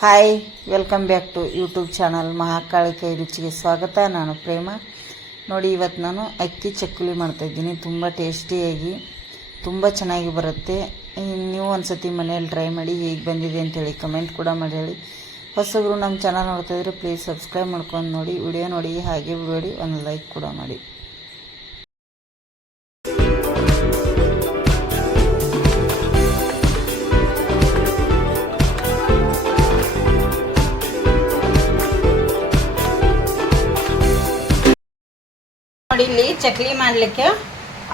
Hi welcome back to YouTube channel Mahakali ಕೈ ರುಚಿಗೆ ಸ್ವಾಗತ ನಾನು ಪ್ರೇಮ ನೋಡಿ ಇವತ್ತು ನಾನು ಅಕ್ಕಿ ಚಕ್ಕುಲಿ ಮಾಡ್ತಾಯಿದ್ದೀನಿ ತುಂಬ ಟೇಸ್ಟಿಯಾಗಿ ತುಂಬ ಚೆನ್ನಾಗಿ ಬರುತ್ತೆ ನೀವು ನೀವು ಒಂದ್ಸತಿ ಮನೇಲಿ ಟ್ರೈ ಮಾಡಿ ಹೇಗೆ ಬಂದಿದೆ ಅಂತೇಳಿ ಕಮೆಂಟ್ ಕೂಡ ಮಾಡಿ ಹೇಳಿ ಹೊಸಬ್ರು ನಮ್ಮ ಚಾನಲ್ ನೋಡ್ತಾಯಿದ್ರೆ ಪ್ಲೀಸ್ ಸಬ್ಸ್ಕ್ರೈಬ್ ಮಾಡ್ಕೊಂಡು ನೋಡಿ ವಿಡಿಯೋ ನೋಡಿ ಹಾಗೆ ನೋಡಿ ಒಂದು ಲೈಕ್ ಕೂಡ ಮಾಡಿ ನೋಡಿ ಇಲ್ಲಿ ಚಕ್ಲಿ ಮಾಡಲಿಕ್ಕೆ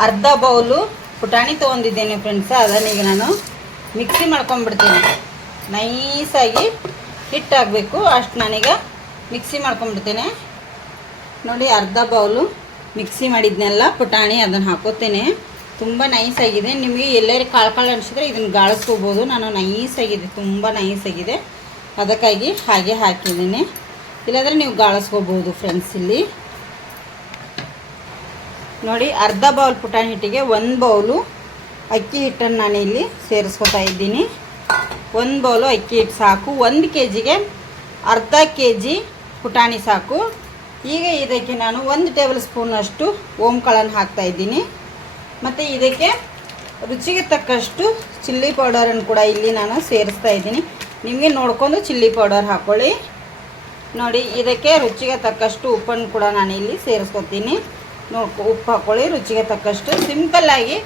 ಅರ್ಧ ಬೌಲು ಪುಟಾಣಿ ತೊಗೊಂಡಿದ್ದೇನೆ ಫ್ರೆಂಡ್ಸ್ ಅದನ್ನೀಗ ನಾನು ಮಿಕ್ಸಿ ಮಾಡ್ಕೊಂಡ್ಬಿಡ್ತೀನಿ. ನೈಸಾಗಿ ಹಿಟ್ಟಾಗಬೇಕು ಅಷ್ಟು ನಾನೀಗ ಮಿಕ್ಸಿ ಮಾಡ್ಕೊಂಡ್ಬಿಡ್ತೇನೆ. ನೋಡಿ, ಅರ್ಧ ಬೌಲು ಮಿಕ್ಸಿ ಮಾಡಿದ್ನೆಲ್ಲ ಪುಟಾಣಿ ಅದನ್ನು ಹಾಕೋತೇನೆ. ತುಂಬ ನೈಸಾಗಿದೆ ನಿಮಗೆ ಎಲ್ಲರೂ ಕಾಳು ಕಾಳು ಅನಿಸಿದ್ರೆ ಇದನ್ನು ಗಾಳಿಸ್ಕೋಬೋದು. ನಾನು ನೈಸಾಗಿದೆ ತುಂಬ ನೈಸಾಗಿದೆ ಅದಕ್ಕಾಗಿ ಹಾಗೆ ಹಾಕಿದ್ದೀನಿ. ಇಲ್ಲಾಂದರೆ ನೀವು ಗಾಳಿಸ್ಕೋಬೋದು ಫ್ರೆಂಡ್ಸ್ ಇಲ್ಲಿ. ನೋಡಿ, ಅರ್ಧ ಬೌಲ್ ಪುಟಾಣಿ ಹಿಟ್ಟಿಗೆ ಒಂದು ಬೌಲು ಅಕ್ಕಿ ಹಿಟ್ಟನ್ನು ನಾನು ಇಲ್ಲಿ ಸೇರಿಸ್ಕೊತಾ ಇದ್ದೀನಿ. ಒಂದು ಬೌಲು ಅಕ್ಕಿ ಹಿಟ್ಟು ಸಾಕು. ಒಂದು ಕೆ ಜಿಗೆ ಅರ್ಧ ಕೆ ಜಿ ಪುಟಾಣಿ ಸಾಕು. ಈಗ ಇದಕ್ಕೆ ನಾನು ಒಂದು ಟೇಬಲ್ ಸ್ಪೂನಷ್ಟು ಓಂಕಾಳನ್ನು ಹಾಕ್ತಾ ಇದ್ದೀನಿ. ಮತ್ತು ಇದಕ್ಕೆ ರುಚಿಗೆ ತಕ್ಕಷ್ಟು ಚಿಲ್ಲಿ ಪೌಡರನ್ನು ಕೂಡ ಇಲ್ಲಿ ನಾನು ಸೇರಿಸ್ತಾ ಇದ್ದೀನಿ. ನಿಮಗೆ ನೋಡ್ಕೊಂಡು ಚಿಲ್ಲಿ ಪೌಡರ್ ಹಾಕ್ಕೊಳ್ಳಿ ನೋಡಿ, ಇದಕ್ಕೆ ರುಚಿಗೆ ತಕ್ಕಷ್ಟು ಉಪ್ಪನ್ನು ಕೂಡ ನಾನು ಇಲ್ಲಿ ಸೇರಿಸ್ಕೊತೀನಿ. ನೋಡ್ಕೊ, ಉಪ್ಪು ಹಾಕ್ಕೊಳ್ಳಿ ರುಚಿಗೆ ತಕ್ಕಷ್ಟು ಸಿಂಪಲ್ಲಾಗಿ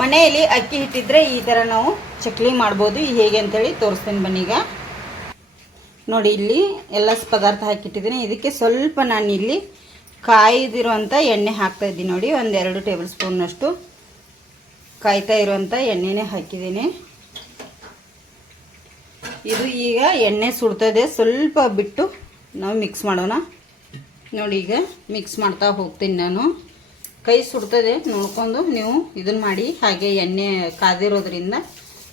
ಮನೆಯಲ್ಲಿ ಅಕ್ಕಿ ಹಿಟ್ಟಿದ್ರೆ ಈ ಥರ ನಾವು ಚಕ್ಲಿ ಮಾಡ್ಬೋದು. ಹೇಗೆ ಅಂತೇಳಿ ತೋರಿಸ್ತೀನಿ ಬನ್ನಿ ಈಗ. ನೋಡಿ, ಇಲ್ಲಿ ಎಲ್ಲ ಪದಾರ್ಥ ಹಾಕಿಟ್ಟಿದ್ದೀನಿ. ಇದಕ್ಕೆ ಸ್ವಲ್ಪ ನಾನು ಇಲ್ಲಿ ಕಾಯ್ದಿರುವಂಥ ಎಣ್ಣೆ ಹಾಕ್ತಾ ಇದ್ದೀನಿ ನೋಡಿ. ಒಂದೆರಡು ಟೇಬಲ್ ಸ್ಪೂನ್ನಷ್ಟು ಕಾಯ್ತಾ ಇರುವಂಥ ಎಣ್ಣೆನೇ ಹಾಕಿದ್ದೀನಿ. ಇದು ಈಗ ಎಣ್ಣೆ ಸುಡ್ತದೆ ಸ್ವಲ್ಪ ಬಿಟ್ಟು ನಾವು ಮಿಕ್ಸ್ ಮಾಡೋಣ. ನೋಡಿ ಈಗ ಮಿಕ್ಸ್ ಮಾಡ್ತಾ ಹೋಗ್ತೀನಿ ನಾನು. ಕೈ ಸುಡ್ತದೆ, ನೋಡ್ಕೊಂಡು ನೀವು ಇದನ್ನು ಮಾಡಿ ಹಾಗೆ ಎಣ್ಣೆ ಕಾದಿರೋದ್ರಿಂದ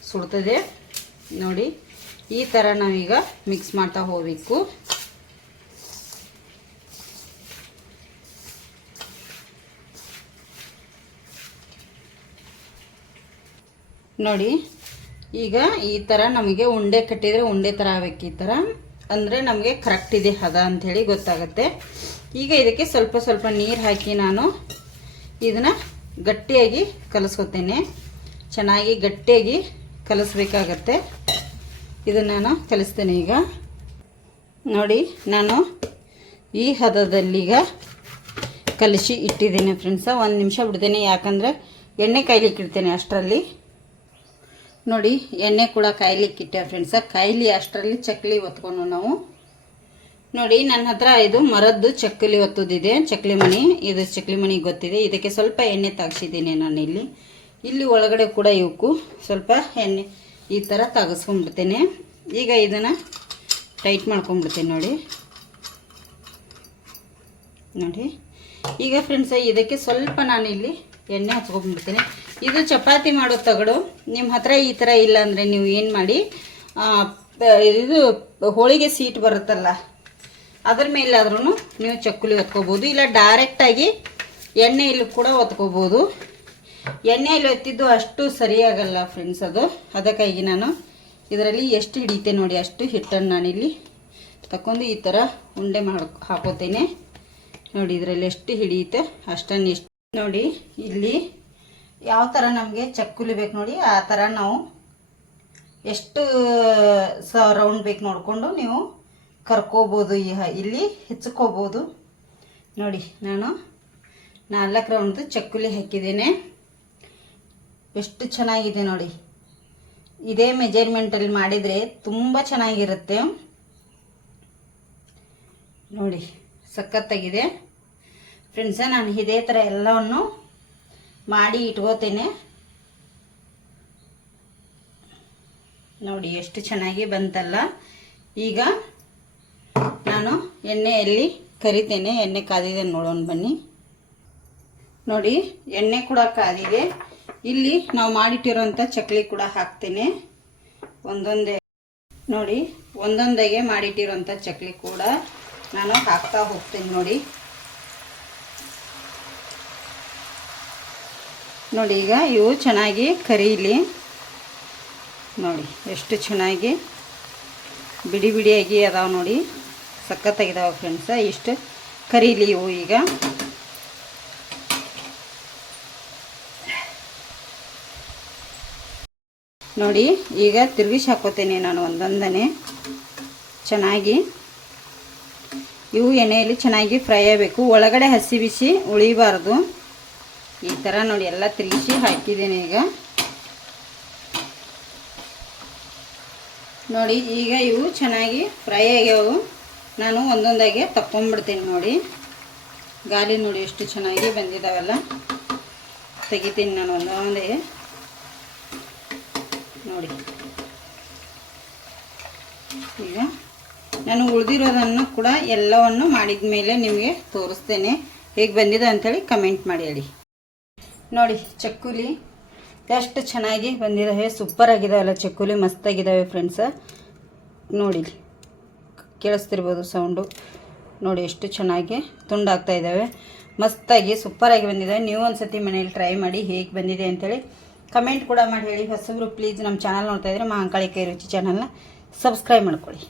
ಸುಡ್ತದೆ. ನೋಡಿ, ಈ ಥರ ನಾವೀಗ ಮಿಕ್ಸ್ ಮಾಡ್ತಾ ಹೋಗಬೇಕು. ನೋಡಿ, ಈಗ ಈ ಥರ ನಮಗೆ ಉಂಡೆ ಕಟ್ಟಿದರೆ ಉಂಡೆ ಥರ ಆಗಬೇಕು ಈ ಥರ ಅಂದರೆ ನಮಗೆ ಕರೆಕ್ಟ್ ಇದೆ ಹದ ಅಂಥೇಳಿ ಗೊತ್ತಾಗುತ್ತೆ. ಈಗ ಇದಕ್ಕೆ ಸ್ವಲ್ಪ ಸ್ವಲ್ಪ ನೀರು ಹಾಕಿ ನಾನು ಇದನ್ನು ಗಟ್ಟಿಯಾಗಿ ಕಲಿಸ್ಕೊತೇನೆ. ಚೆನ್ನಾಗಿ ಗಟ್ಟಿಯಾಗಿ ಕಲಿಸ್ಬೇಕಾಗತ್ತೆ. ಇದನ್ನು ನಾನು ಕಲಿಸ್ತೇನೆ ಈಗ. ನೋಡಿ, ನಾನು ಈ ಹದದಲ್ಲೀಗ ಕಲಿಸಿ ಇಟ್ಟಿದ್ದೀನಿ ಫ್ರೆಂಡ್ಸ ಒಂದು ನಿಮಿಷ ಬಿಡ್ತೇನೆ, ಯಾಕಂದರೆ ಎಣ್ಣೆ ಕಾಯ್ಲಿಕ್ಕೆ ಇಡ್ತೇನೆ ಅಷ್ಟರಲ್ಲಿ. ನೋಡಿ, ಎಣ್ಣೆ ಕೂಡ ಕಾಯ್ಲಿಕ್ಕೆ ಇಟ್ಟೆ ಫ್ರೆಂಡ್ಸ ಕಾಯ್ಲಿ ಅಷ್ಟರಲ್ಲಿ ಚಕ್ಲಿ ಒತ್ಕೊಂಡು ನಾವು ನೋಡಿ ನನ್ನ ಹತ್ರ ಇದು ಮರದ್ದು ಚಕ್ಕಲಿ ಒತ್ತದಿದೆ. ಚಕ್ಲಿ ಮಣಿ, ಇದು ಚಕ್ಲಿ ಮಣಿ ಗೊತ್ತಿದೆ. ಇದಕ್ಕೆ ಸ್ವಲ್ಪ ಎಣ್ಣೆ ತಾಗಿಸಿದ್ದೀನಿ ನಾನು ಇಲ್ಲಿ. ಇಲ್ಲಿ ಒಳಗಡೆ ಕೂಡ ಇವಕ್ಕು ಸ್ವಲ್ಪ ಎಣ್ಣೆ ಈ ಥರ ತಾಗಿಸ್ಕೊಂಡ್ಬಿಡ್ತೇನೆ. ಈಗ ಇದನ್ನು ಟೈಟ್ ಮಾಡ್ಕೊಂಡ್ಬಿಡ್ತೇನೆ ನೋಡಿ. ನೋಡಿ. ಈಗ ಫ್ರೆಂಡ್ಸ್ ಇದಕ್ಕೆ ಸ್ವಲ್ಪ ನಾನು ಇಲ್ಲಿ ಎಣ್ಣೆ ಹಚ್ಕೊಂಡ್ಬಿಡ್ತೇನೆ ಇದು ಚಪಾತಿ ಮಾಡೋ ತಗಡು. ನಿಮ್ಮ ಹತ್ರ ಈ ಥರ ಇಲ್ಲ ಅಂದರೆ ನೀವು ಏನು ಮಾಡಿ ಇದು ಹೋಳಿಗೆ ಸೀಟ್ ಬರುತ್ತಲ್ಲ ಅದ್ರ ಮೇಲಾದ್ರೂ ನೀವು ಚಕ್ಕುಲಿ ಒತ್ಕೋಬೋದು. ಇಲ್ಲ ಡೈರೆಕ್ಟಾಗಿ ಎಣ್ಣೆಯಲ್ಲಿ ಕೂಡ ಒತ್ಕೋಬೋದು. ಎಣ್ಣೆಯಲ್ಲಿ ಒತ್ತಿದ್ದು ಅಷ್ಟು ಸರಿಯಾಗಲ್ಲ ಫ್ರೆಂಡ್ಸ್ ಅದು. ಅದಕ್ಕಾಗಿ ನಾನು ಇದರಲ್ಲಿ ಎಷ್ಟು ಹಿಡಿತೆ ನೋಡಿ, ಅಷ್ಟು ಹಿಟ್ಟನ್ನು ನಾನಿಲ್ಲಿ ತಕೊಂಡು ಈ ಥರ ಉಂಡೆ ಮಾಡಿ ಹಾಕೋತೇನೆ. ನೋಡಿ ಇದರಲ್ಲಿ ಎಷ್ಟು ಹಿಡಿಯುತ್ತೆ, ಅಷ್ಟನ್ನು ಎಷ್ಟು ನೋಡಿ, ಇಲ್ಲಿ ಯಾವ ಥರ ನಮಗೆ ಚಕ್ಕುಲಿ ಬೇಕು ನೋಡಿ, ಆ ಥರ ನಾವು ಎಷ್ಟು ಸ ರೌಂಡ್ ಬೇಕು ನೋಡಿಕೊಂಡು ನೀವು ಕರ್ಕೋಬೋದು, ಈ ಇಲ್ಲಿ ಹೆಚ್ಚಿಕೋಬೋದು. ನೋಡಿ, ನಾನು ನಾಲ್ಕು ರೌಂಡ್ದು ಚಕ್ಕುಲಿ ಹಾಕಿದ್ದೇನೆ. ಎಷ್ಟು ಚೆನ್ನಾಗಿದೆ ನೋಡಿ. ಇದೇ ಮೆಜರ್ಮೆಂಟಲ್ಲಿ ಮಾಡಿದರೆ ತುಂಬ ಚೆನ್ನಾಗಿರುತ್ತೆ. ನೋಡಿ, ಸಖತ್ತಾಗಿದೆ. ಫ್ರೆಂಡ್ಸ, ನಾನು ಇದೇ ಥರ ಎಲ್ಲವನ್ನು ಮಾಡಿ ಇಟ್ಕೋತೇನೆ. ನೋಡಿ, ಎಷ್ಟು ಚೆನ್ನಾಗಿ ಬಂತಲ್ಲ. ಈಗ ನಾನು ಎಣ್ಣೆಯಲ್ಲಿ ಕರಿತೇನೆ. ಎಣ್ಣೆ ಕಾದಿದೆ ನೋಡೋಣ ಬನ್ನಿ. ನೋಡಿ, ಎಣ್ಣೆ ಕೂಡ ಕಾದಿದೆ. ಇಲ್ಲಿ ನಾವು ಮಾಡಿಟ್ಟಿರೋಂಥ ಚಕ್ಲಿ ಕೂಡ ಹಾಕ್ತೇನೆ. ಒಂದೊಂದೇ, ನೋಡಿ, ಒಂದೊಂದಾಗೆ ಮಾಡಿಟ್ಟಿರೋಂಥ ಚಕ್ಲಿ ಕೂಡ ನಾನು ಹಾಕ್ತಾ ಹೋಗ್ತೀನಿ ನೋಡಿ. ನೋಡಿ, ಈಗ ಇವು ಚೆನ್ನಾಗಿ ಕರೀಲಿ. ನೋಡಿ, ಎಷ್ಟು ಚೆನ್ನಾಗಿ ಬಿಡಿ ಬಿಡಿಯಾಗಿ ಅದಾವೆ ನೋಡಿ. ಸಖತ್ತಾಗಿದಾವೆ ಫ್ರೆಂಡ್ಸ ಇಷ್ಟು ಕರೀಲಿ ಇವು ಈಗ. ನೋಡಿ, ಈಗ ತಿರುಗಿಸಿ ಹಾಕೋತೇನೆ ನಾನು ಒಂದೊಂದನೆ ಚೆನ್ನಾಗಿ. ಇವು ಎಣ್ಣೆಯಲ್ಲಿ ಚೆನ್ನಾಗಿ ಫ್ರೈ ಆಗಬೇಕು. ಒಳಗಡೆ ಹಸಿ ಬಿಸಿ ಉಳಿಬಾರ್ದು. ಈ ಥರ ನೋಡಿ, ಎಲ್ಲ ತಿರುಗಿಸಿ ಹಾಕಿದ್ದೇನೆ ಈಗ. ನೋಡಿ, ಈಗ ಇವು ಚೆನ್ನಾಗಿ ಫ್ರೈ ಆಗ್ಯಾವು. ನಾನು ಒಂದೊಂದಾಗೆ ತಕ್ಕೊಂಬಿಡ್ತೀನಿ ನೋಡಿ. ಗಾಲಿ ನೋಡಿ ಎಷ್ಟು ಚೆನ್ನಾಗಿ ಬಂದಿದ್ದಾವೆಲ್ಲ ತೆಗಿತೀನಿ ನಾನು ಒಂದೊಂದೇ ನೋಡಿ. ಈಗ ನಾನು ಉಳಿದಿರೋದನ್ನು ಕೂಡ ಎಲ್ಲವನ್ನು ಮಾಡಿದ ಮೇಲೆ ನಿಮಗೆ ತೋರಿಸ್ತೇನೆ. ಹೇಗೆ ಬಂದಿದೆ ಅಂಥೇಳಿ ಕಮೆಂಟ್ ಮಾಡಿ ಹೇಳಿ. ನೋಡಿ, ಚಕ್ಕುಲಿ ಎಷ್ಟು ಚೆನ್ನಾಗಿ ಬಂದಿದ್ದಾವೆ ಸೂಪರ್ ಆಗಿದಾವಲ್ಲ ಚಕ್ಕುಲಿ. ಮಸ್ತಾಗಿದ್ದಾವೆ ಫ್ರೆಂಡ್ಸ ನೋಡಿ. ಕೇಳಿಸ್ತಿರ್ಬೋದು ಸೌಂಡು. ನೋಡಿ ಎಷ್ಟು ಚೆನ್ನಾಗಿ ತುಂಡಾಗ್ತಾ ಇದ್ದಾವೆ. ಮಸ್ತಾಗಿ ಸೂಪರಾಗಿ ಬಂದಿದ್ದಾವೆ ನೀವು ಒಂದು ಸತಿ ಮನೇಲಿ ಟ್ರೈ ಮಾಡಿ ಹೇಗೆ ಬಂದಿದೆ ಅಂತೇಳಿ ಕಮೆಂಟ್ ಕೂಡ ಮಾಡಿ ಹೇಳಿ. ಹೊಸಬ್ರು ಪ್ಲೀಸ್ ನಮ್ಮ ಚಾನಲ್ ನೋಡ್ತಾ ಇದ್ರೆ ಮಹಾಂಕಾಳಿ ಕೈ ರುಚಿ ಚಾನಲ್ನ ಸಬ್ಸ್ಕ್ರೈಬ್ ಮಾಡ್ಕೊಳ್ಳಿ.